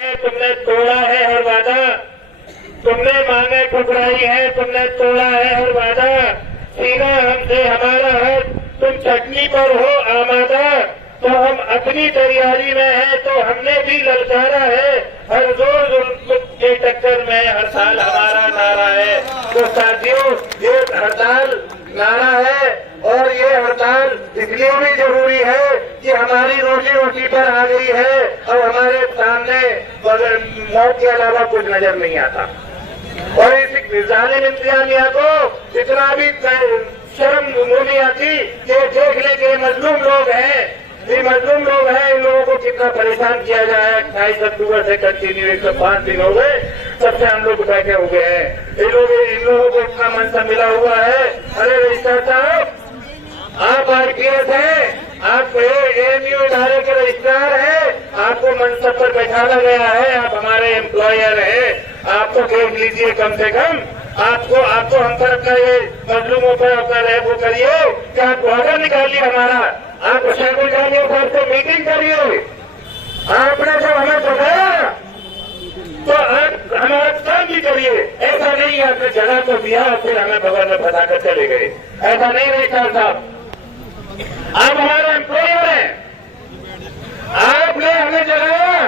तुमने तोड़ा है हर वादा, तुमने मांगे ठुकराई है, तुमने तोड़ा है हर वादा। सीना हमसे हमारा है, तुम चटनी पर हो आमादा। तो हम अपनी तैयारी में हैं, तो हमने भी ललकारा है। हर जोर जुल्म के टक्कर में हर साल हमारा नारा है। तो साथियों, ये हड़ताल नारा है और ये हड़ताल इसलिए भी जरूरी है कि हमारी रोजी रोटी पर आ गई है और हमारे सामने मौत के अलावा कुछ नजर नहीं आता। और इस जालिम इंतजामिया को इतना भी शर्म नहीं आती कि देख ले के मजलूम लोग हैं, ये मजलूम लोग हैं, इन लोगों को कितना परेशान किया जाए। 28 अक्टूबर से कंटिन्यू 105 दिन हो गए, तब से हम लोग बैठे हुए हैं। इन लोगों को इतना मनसा मिला हुआ है। अरे रजिस्ट्रार साहब, आप आरपीएस हैं, आप एएमयू इदारे के रजिस्ट्रार हैं, आपको मनसब पर बैठाया गया है, आप हमारे एम्प्लॉयर हैं। आपको देख लीजिए कम से कम, आपको हम पर अपना ये मजलूमों पर अपना रैब वो करिए कि आप ऑर्डर निकालिए हमारा, आप शहर जानिए, साहब से मीटिंग करिए। आपने जब हमें बताया तो आप हमारा काम भी करिए। ऐसा नहीं आपने जगह तो दिया फिर हमें बगल में बताकर चले गए, ऐसा नहीं रजिस्ट्रार साहब। आप हमारा एम्प्लॉयर हैं, आपने हमें जगाया।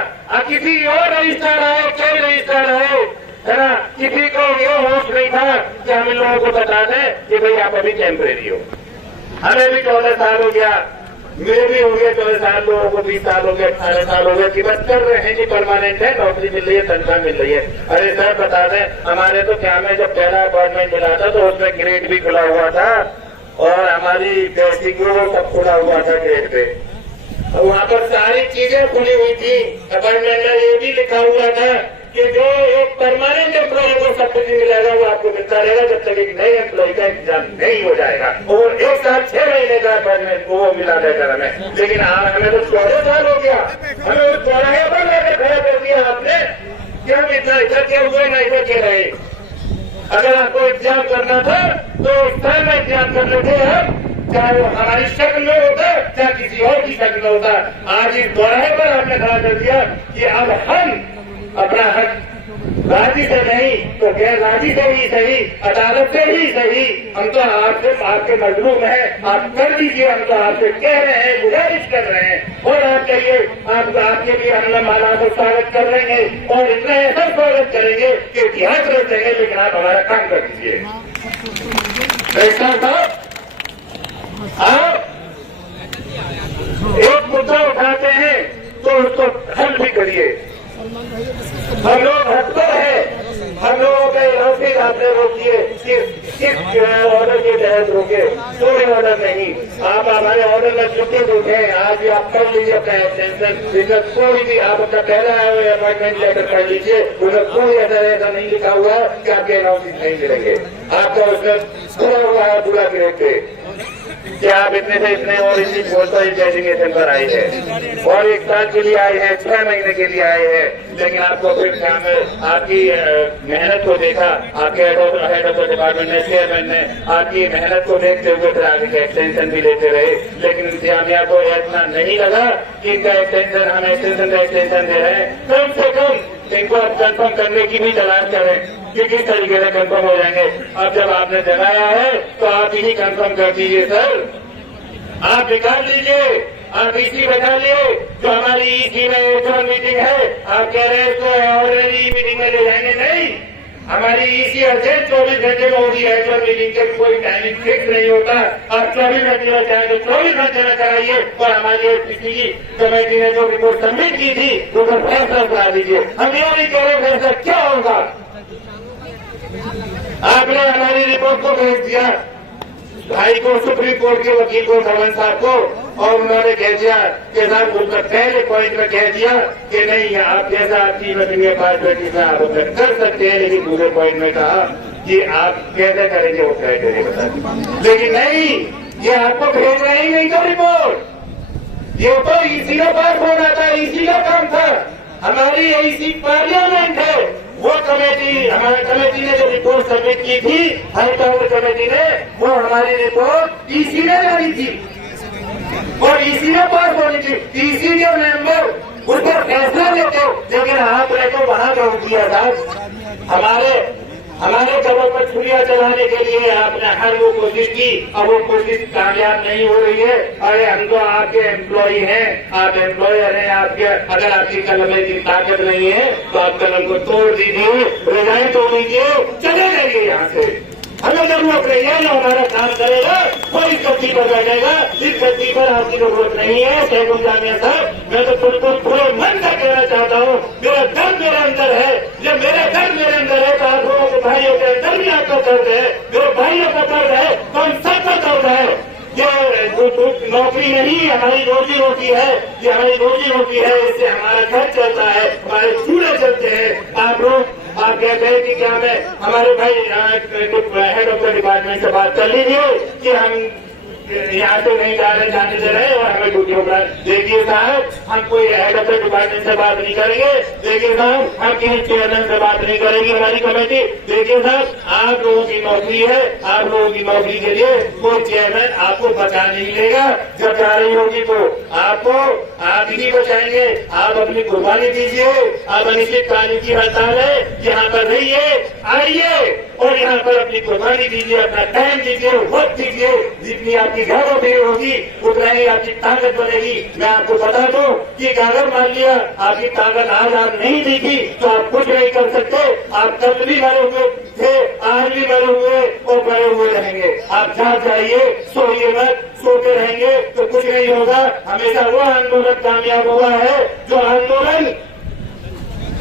किसी और रजिस्ट्रार आए, कई रजिस्ट्रार आए, है ना, किसी को ये होश नहीं था कि हम इन लोगों को बता दें कि भाई आप अभी टेम्परेरी हो। हमें भी 14 साल हो गया, मेरे भी हो गए 14 साल, लोगों को 20 साल हो गए, 18 साल हो गए कि बस कर रहे हैं जी, परमानेंट है, नौकरी मिल रही है, तनख्वाह मिल रही है। अरे सर बता दें, हमारे तो क्या में जब पहला अपॉइंटमेंट मिला था तो उसमें ग्रेड भी खुला हुआ था और हमारी बेसिक वो सब खुला हुआ था ग्रेड पे, वहाँ पर सारी चीजें खुली हुई थी। अपॉइंटमेंट में ये भी लिखा हुआ था कि जो एक परमानेंट एम्प्लॉय को सब कुछ मिलेगा वो आपको मिलता रहेगा जब तक एक नए एम्प्लॉय का इंतजाम नहीं हो जाएगा। और 1 साल 6 महीने का अपॉइंटमेंट वो मिला था हमें, लेकिन हमें तो 14 साल हो गया, हमें उस चौराहे पर लेकर खड़ा कर दिया आपने कि हम इतना इधर के हुए ना इधर के रहे। अगर आपको इंतजाम करना था तो इस तरह में इंतजाम कर लेते हैं, चाहे वो हमारी शक्ल में होता चाहे किसी और की शक्ल में होता। आज इस चौराहे पर आपने खड़ा कर दिया कि अब हम अपना हक राजी से नहीं तो गैर राजी से ही सही, अदालत से ही सही, हम तो आपके मजलूम हैं, आप कर दीजिए, हम तो आपसे कह रहे हैं, गुजारिश कर रहे हैं। और आप कहिए, आपके लिए हम माला को स्वागत कर लेंगे और इतना ऐसा स्वागत करेंगे कि इतिहास रख देंगे, लेकिन आप हमारा काम कर दीजिए। आप एक मुद्दा उठाते हैं तो उसको हल भी करिए। हम लोग हटकर है, हम लोगों के नौकरी आपने रोकिए, किस ऑर्डर के तहत रोके? कोई ऑर्डर नहीं। आप हमारे ऑर्डर में छुट्टी रोके, आज भी आप कर लीजिए अपना एक्सटेंशन। कोई भी आप अपना पहला अपॉइंटमेंट लेटर कर लीजिए, उन्हें कोई ऐसा नहीं लिखा हुआ है कि आपके अनाउंसमेंट नहीं मिलेंगे। आपका उसमें खुला हुआ है पूरा ग्रेड पे कि आप इतने से इतने और इसी पोस्टल डेजिग्नेशन पर आए हैं और 1 साल के लिए आए हैं, 6 महीने के लिए आए हैं। लेकिन आपको फिर आपकी मेहनत को देखा, आपके हेड ऑफ द डिपार्टमेंट ने, चेयरमैन ने आपकी मेहनत को देखते हुए फिर आगे के एक्सटेंशन भी लेते रहे। लेकिन इंतजामिया को इतना नहीं लगा कि इनका एक्सटेंशन, हम एक्सटेंशन दे रहे हैं। कम से कम इनको आप कंफर्म करने की भी तलाश करें कि किस तरीके से कंफर्म हो जाएंगे। अब जब आपने जगाया है तो आप इन्हीं कंफर्म कर दीजिए सर, आप निकाल लीजिए, आप ईसी बता लिए। जो हमारी ईसी में एजुअल मीटिंग है, आप कह रहे हैं इसको ऑर्डिनरी मीटिंग में ले जाएंगे, नहीं। हमारी ईसी अर्जेंट 24 घंटे में होगी। एजुअल मीटिंग के कोई टाइमिंग फिक्स नहीं होता। आप 24 घंटे में चाहे तो 24 घंटे में कराइए और हमारी एसपीसी की कमेटी ने जो रिपोर्ट सबमिट की थी उसका फैसला करा दीजिए। हम ये नहीं कह रहे फैसला क्या होगा। आपने हमारी रिपोर्ट को भेज दिया भाई को, सुप्रीम कोर्ट के वकील को, धवन साहब को, और उन्होंने कह दिया कि साहब उसका पहले पॉइंट में कह दिया कि नहीं, आप जैसा आपकी वकील पास बैठी से आप कर सकते हैं, लेकिन दूसरे पॉइंट में कहा कि आप कैसे करेंगे वो क्राइटेरिया बता। लेकिन नहीं, ये आपको भेज रहे ही नहीं तो रिपोर्ट, ये तो ईसी का पास होना था, ईसी का काम था। हमारी ईसी पार्लियामेंट है, वो कमेटी, हमारी कमेटी ने जो रिपोर्ट सबमिट की थी, हाई पावर कमेटी ने, वो हमारी रिपोर्ट ईसी ने डाली थी और ईसी ने पास होनी थी। ईसी के मेंबर उस पर फैसला लेते, लेकिन आपने तो वहां रोक दिया था। हमारे कमर पर छुरियां चलाने के लिए आपने हर वो कोशिश की, अब वो कोशिश कामयाब नहीं हो रही है। अरे हम तो आपके एम्प्लॉय हैं, आप एम्प्लॉयर हैं, आपके अगर आपकी कलम की ताकत नहीं है तो आप कलम को तोड़ दीजिए, रिजाइन तोड़ दीजिए, चले जाइए यहाँ से। हमें जरूरत नहीं है, जो हमारा काम करेगा वो इस गद्दी पर बैठेगा। इस गद्दी पर आपकी जरूरत नहीं है शैखुल जामिया साहब। मैं तो तुमको पूरे मन से कहना चाहता हूँ, मेरा दर्द मेरे अंदर है, जब मेरा दर्द मेरे अंदर है तो आप लोगों के भाइयों के अंदर भी आपका दर्द है, मेरे भाइयों का दर्द है, तो हम सबका दर्द है। ये नौकरी नहीं हमारी रोजी रोटी है, ये हमारी रोजी रोटी है, इससे हमारा घर चलता है, हमारे चूल्हे चलते हैं। आप कहते हैं कि क्या मैं हमारे भाई हेड ऑफ द डिपार्टमेंट से बात कर लीजिए कि हम यहाँ से नहीं जाने दे रहे और हमें ड्यूटी होगा। देखिए साहब, हम कोई हेड ऑफ द डिपार्टमेंट से बात नहीं करेंगे। देखिए साहब, हम किसी चेयरमैन से बात नहीं करेंगे हमारी कमेटी। देखिए साहब, आप लोगों की नौकरी है, आप लोगों की नौकरी के लिए कोई चेयरमैन आपको बचा नहीं लेगा। जब जा रही होगी तो आप ही बचाएंगे। आप अपनी कुर्बानी दीजिए, आप अनिश्चितकालीन की हड़ताल है, यहाँ पर रहिए, आइए और यहाँ पर अपनी कुर्बानी दीजिए, अपना टाइम दीजिए, वक्त दीजिए। जितनी आपकी घरों में होगी उतना ही आपकी ताकत बनेगी। मैं आपको बता दूं कि अगर मान लिया आपकी ताकत आज आप नहीं दिखी तो आप कुछ नहीं कर सकते। आप कल भी मरे हुए थे, आज भी मरे हुए और मरे हुए रहेंगे। आप जाग जाइए, सोइए मत, सोते रहेंगे तो कुछ नहीं होगा। हमेशा वो आंदोलन कामयाब हुआ है जो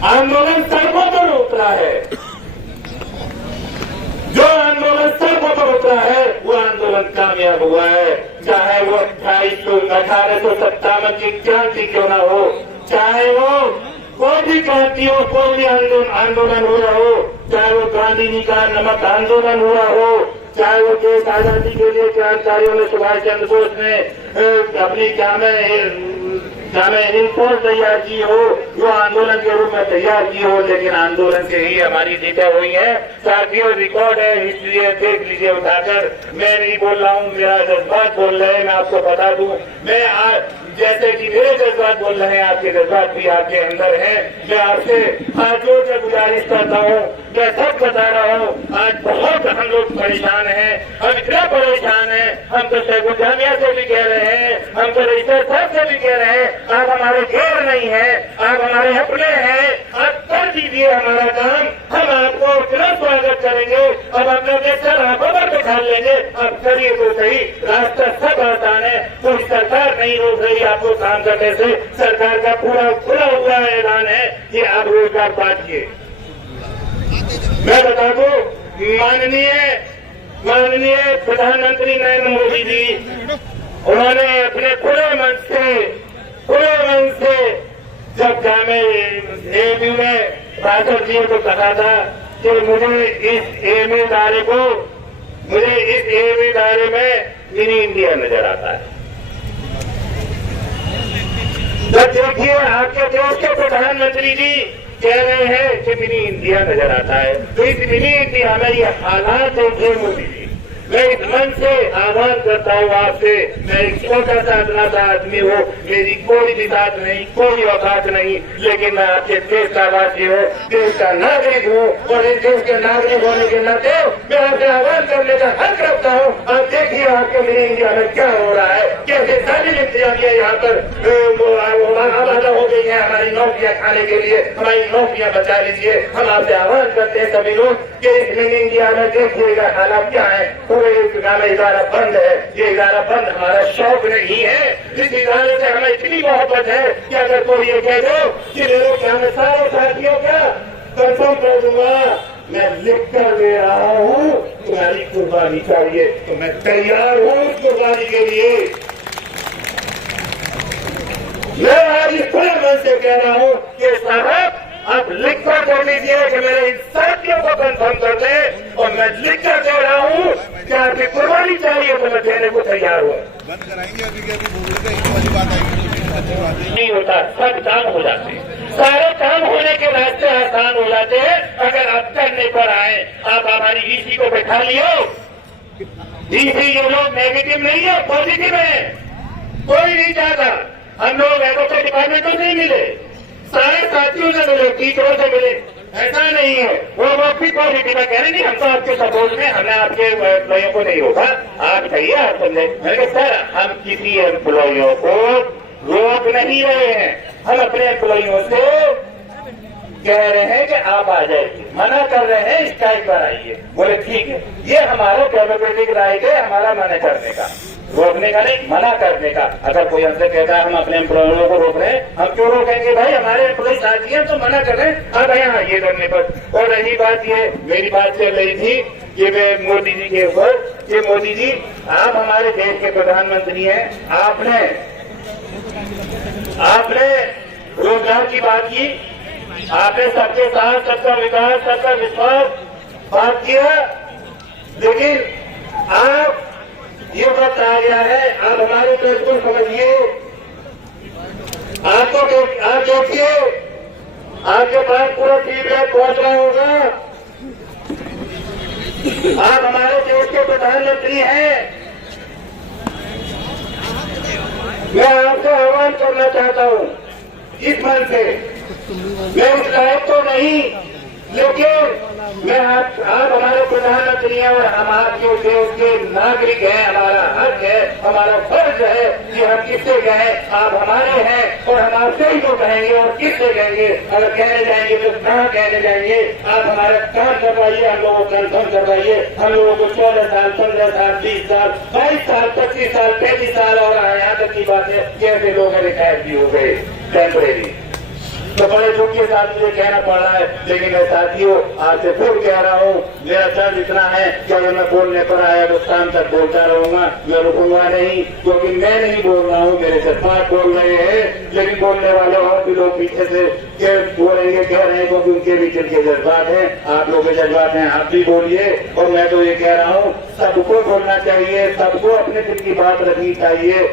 आंदोलन सड़कों पर उतरा है, जो आंदोलन सड़कों पर उतरा है वो आंदोलन कामयाब हुआ है। चाहे वो 1857 की क्रांति क्यों ना हो, चाहे वो कोई भी क्रांति हो, कोई भी आंदोलन हुआ हो, चाहे वो गांधी जी का नमक आंदोलन हुआ हो, चाहे वो देश आजादी के लिए क्रांतिकारियों ने सुभाष चंद्र बोस ने अपनी क्या में रिपोर्ट तैयार की हो, जो आंदोलन के रूप में तैयार की हो, लेकिन आंदोलन से ही हमारी जीतें हुई हैं। साथियों, रिकॉर्ड है, हिस्ट्री है, देख लीजिए उठाकर। मैं नहीं बोल रहा हूँ, मेरा जज्बात बोल रहे हैं। मैं आपको बता दूं, मैं आज जैसे कि मेरे जज्बात बोल रहे हैं, आपके जज्बात भी आपके अंदर हैं। मैं आपसे हाथ जोड़कर गुजारिश करता हूँ, मैं सब बता रहा हूँ। आज बहुत हम लोग परेशान हैं, हम इतना परेशान हैं, हम तो शैखुल जामिया से भी कह रहे हैं, हम तो रजिस्टर साहब से भी कह रहे हैं, आप हमारे गैर नहीं हैं, आप हमारे अपने हैं, आप कर दीजिए हमारा काम, हम आपको इतना स्वागत करेंगे। अब हम लोग सर आंखों पर बिठा लेंगे, अब करिए तो सही। रास्ता सब आसान है, कोई सरकार नहीं रोक रही आपको काम करने से। सरकार का पूरा खुला हुआ ऐलान है कि आप रोजगार बांटिए। मैं बता दूं, माननीय प्रधानमंत्री नरेंद्र मोदी जी, उन्होंने अपने खुले मन से जब जामे एएमयू में भाषण दिए तो कहा था कि मुझे इस एएमयू दायरे में मिनी इंडिया नजर आता है। जब देखिए आपके देश के प्रधानमंत्री जी कह रहे हैं कि मिनी इंडिया नजर आता है, तो इस मिनी इंडिया में ये हालात देखिए मोदी जी। मैं इस मन से आह्वान करता हूँ आपसे, मैं एक छोटा सा अपना सा आदमी हूँ, मेरी कोई भी बात नहीं, कोई औकात नहीं, लेकिन मैं आपके देश का वासी हूँ, देश का नागरिक हूँ, और इस देश के नागरिक होने के नाते मैं आपसे आह्वान करने का हक रखता हूँ। आप देखिए आपके मिनी इंडिया में क्या हो रहा है, कैसे सारी इंतजामिया यहाँ पर आबादा हो गई है हमारी नौकरियां खाने के लिए, हमारी नौकरियां बचा लीजिए। हम आपसे आह्वान करते हैं सभी लोग कि इस मिनी इंडिया में देखिएगा हालात क्या है। पूरे इदारा बंद है, ये इदारा बंद हमारा शौक नहीं है, इस इदारे से हमें इतनी मोहब्बत है कि अगर कोई ये कह दो कि मेरे क्या मैं सारे साथियों का कंफर्म कर दूंगा, मैं लिख कर दे रहा हूँ, तुम्हारी कुर्बानी चाहिए तो मैं तैयार हूँ उस कुर्बानी के लिए। मैं आज इस खुले मन से कह रहा हूँ कि साहब आप लिख कर दे लीजिए कि मेरे इन साथियों को कंफर्म कर दे, और मैं लिख कर दे रहा हूँ कि आपकी कुर्बानी चाहिए तो मैं देने को तैयार हूँ। बंद कराएंगे अभी के अभी बोल रहे हैं, वाली बात आएगी नहीं होता, सब काम हो जाते हैं, सारे काम होने के रास्ते आसान हो जाते हैं अगर आप करने पर आए। आप हमारी ईसी को बैठा लियो, ईसी ये लोग नेगेटिव नहीं है, पॉजिटिव है, कोई नहीं चाहता हम लोग एडवोकेट डिपार्टमेंटों से ही मिले, सारे साथियों से मिले, टीचरों से मिले, ऐसा नहीं है। वो भी पॉजिटिव है, कह रहे नहीं हम तो आपके सपोर्ट में, हमें आपके एम्प्लॉयों को नहीं होगा, आप कहिए आप समझे। मैंने कहा सर हम किसी एम्प्लॉयों को रोक नहीं रहे हैं, हम अपने एम्प्लॉयों से कह रहे हैं कि आप आ जाइए, मना कर रहे हैं स्ट्राइक पर आइए। बोले ठीक है, ये हमारा डेमोक्रेटिक राइट है, हमारा मना करने का, रोकने का नहीं, मना करने का। अगर कोई हमसे कहता है हम अपने एम्प्लॉयों को रोक रहे हैं, हम क्यों रोकेंगे भाई, हमारे एम्प्लॉय साथी हैं तो मना कर रहे हैं, आप यहाँ आइए करने पर। और रही बात ये, मेरी बात चल रही थी कि मैं मोदी जी के ऊपर, कि मोदी जी आप हमारे देश के प्रधानमंत्री हैं, आपने रोजगार की बात की, आपने सबके साथ सबका विकास सबका विश्वास बात किया, लेकिन आप ये वक्त आ गया है, आप हमारे देश को समझिए, आप देखिए आपके पास पूरा फीडबैक पहुंच रहा होगा, आप हमारे देश के प्रधानमंत्री हैं। मैं आपसे आह्वान करना चाहता हूं इस मन से, मैं उस लायक तो नहीं, लेकिन मैं आप हमारे प्रधानमंत्री हैं और हम आपके देश के नागरिक हैं, हमारा हक है, हमारा फर्ज है कि हम किससे कहें, आप हमारे हैं और हम आपसे ही तो कहेंगे और किससे कहेंगे। अगर कहने जाएंगे तो कहाँ कहने जाएंगे, आप हमारा काम करवाइए, हम लोगों को कंफर्म करवाइए, हम लोगों को 14 साल 15 साल 20 साल 22 साल 25 साल 35 साल और यहाँ तक की बात है कैसे लोग रिटायर भी हो गए टेम्परेरी, तो बड़े दुख के साथ मुझे कहना पड़ रहा है। लेकिन मैं साथियों आपसे फिर कह रहा हूँ, मेरा दर्द इतना है कि अगर मैं बोलने पर आया तो शाम तक बोलता रहूंगा, मैं रुकूंगा नहीं, क्योंकि मैं नहीं बोल रहा हूँ, मेरे जज्बात बोल रहे हैं। लेकिन बोलने वाले और भी लोग पीछे से बोलेंगे, कह रहे हैं, क्योंकि उनके भी दिल के जज्बात हैं, आप लोगों के जज्बात हैं, आप भी बोलिए। और मैं तो ये कह रहा हूँ सबको बोलना चाहिए, सबको अपने दिल की बात रखनी चाहिए।